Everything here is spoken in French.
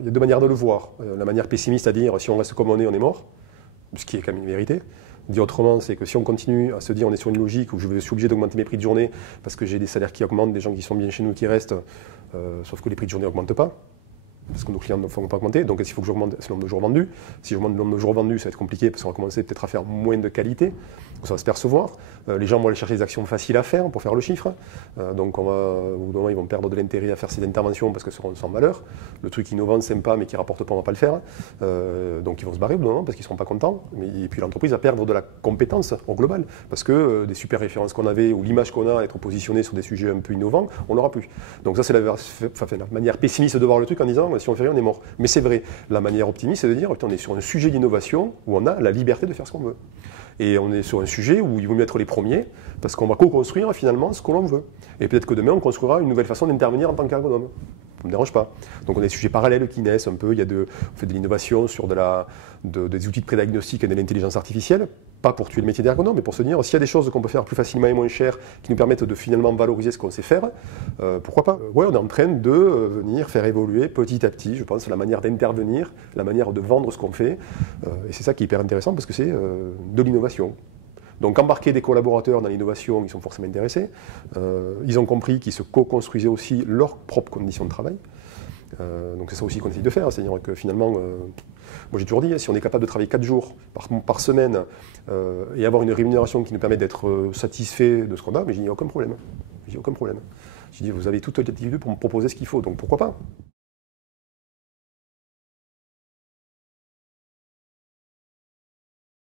Il y a deux manières de le voir. La manière pessimiste, à dire si on reste comme on est mort, ce qui est quand même une vérité. Dit autrement, c'est que si on continue à se dire on est sur une logique où je suis obligé d'augmenter mes prix de journée parce que j'ai des salaires qui augmentent, des gens qui sont bien chez nous qui restent, sauf que les prix de journée n'augmentent pas, parce que nos clients ne font pas augmenter. Donc, il faut que j'augmente le nombre de jours vendus. Si j'augmente le nombre de jours vendus, ça va être compliqué parce qu'on va commencer peut-être à faire moins de qualité. Donc, ça va se percevoir. Les gens vont aller chercher des actions faciles à faire pour faire le chiffre. Donc, au bout d'un moment, ils vont perdre de l'intérêt à faire ces interventions parce que ce seront sans valeur. Le truc innovant, sympa, mais qui ne rapporte pas, on ne va pas le faire. Donc, ils vont se barrer au bout d'un moment parce qu'ils ne seront pas contents. Et puis, l'entreprise va perdre de la compétence au global parce que des super références qu'on avait ou l'image qu'on a à être positionné sur des sujets un peu innovants, on l'aura plus. Donc, ça, c'est la manière pessimiste de voir le truc en disant si on fait rien, on est mort. Mais c'est vrai, la manière optimiste, c'est de dire on est sur un sujet d'innovation où on a la liberté de faire ce qu'on veut. Et on est sur un sujet où il vaut mieux être les premiers, parce qu'on va co-construire finalement ce que l'on veut. Et peut-être que demain, on construira une nouvelle façon d'intervenir en tant qu'ergonome. Ça ne me dérange pas. Donc on a des sujets parallèles qui naissent un peu. On fait de l'innovation sur des outils de prédiagnostic et de l'intelligence artificielle, pas pour tuer le métier d'ergonome, mais pour se dire s'il y a des choses qu'on peut faire plus facilement et moins cher, qui nous permettent de finalement valoriser ce qu'on sait faire, pourquoi pas. Ouais, on est en train de venir faire évoluer petit à petit, je pense, la manière d'intervenir, la manière de vendre ce qu'on fait. Et c'est ça qui est hyper intéressant parce que c'est de l'innovation. Donc embarquer des collaborateurs dans l'innovation, ils sont forcément intéressés. Ils ont compris qu'ils se co-construisaient aussi leurs propres conditions de travail. Donc c'est ça aussi qu'on essaye de faire, c'est-à-dire que finalement, moi j'ai toujours dit, si on est capable de travailler 4 jours par semaine et avoir une rémunération qui nous permet d'être satisfait de ce qu'on a, mais il n'y a aucun problème. J'ai dit, vous avez toute l'attitude pour me proposer ce qu'il faut, donc pourquoi pas.